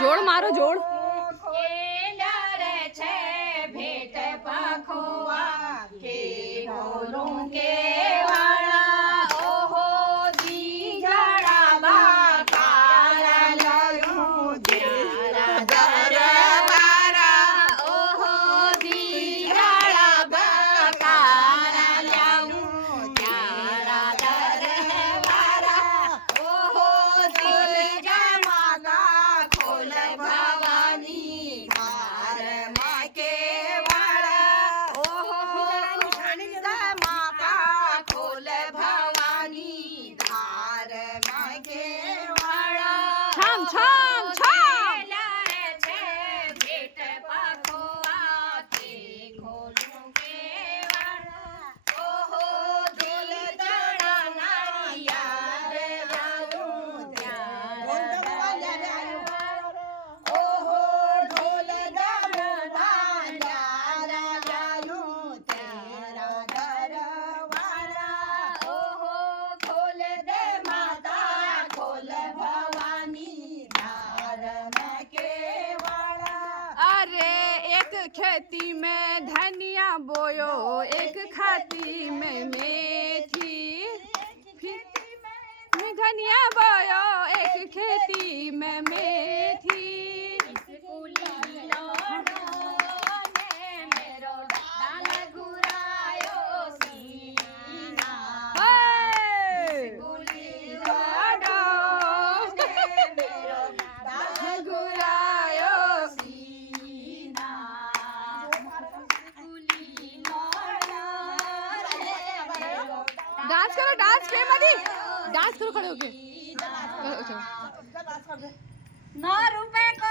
જોડ મારો જોડ છે ભેટ પખવા કે ગોરું કે વાળા ઓહો દીજડા બાકારા લાયું ત્યારા દરબારા ઓહો દીજડા બાકારા લાયું ત્યારા દરબારા ઓહો દીજડા માગા ખોલ ભવાની ધાર માકે વાળા ઓહો દીજડા માગા ખોલ ભવાની ધાર માકે વાળા છામ છામ છામ છે ભેટ પખવા કે ખોલું કે વાળા ઓહો દિલ જડા નાળિયાર લાયું ત્યારે ઓહો ઢોલ ડમડાયાર લાયું તેરા દરવારા ઓહો ખોલ દે માતા ખોલ ભવાની ધાર મેકે વાળા अरे एक खेती में धनिया बोयो एक खाती में मेथी में धनिया बोयो एक खेती में मेथी સ્કૂલી લોડો ને મેરો દાલ ગુરાયો સીના ओए! સ્કૂલી લોડો ને મેરો દાલ ગુરાયો સીના સ્કૂલી લોડો ને મેરો डांस करो डांस प्रेमादी डांस करो खड़े होके करो चलो ₹9 को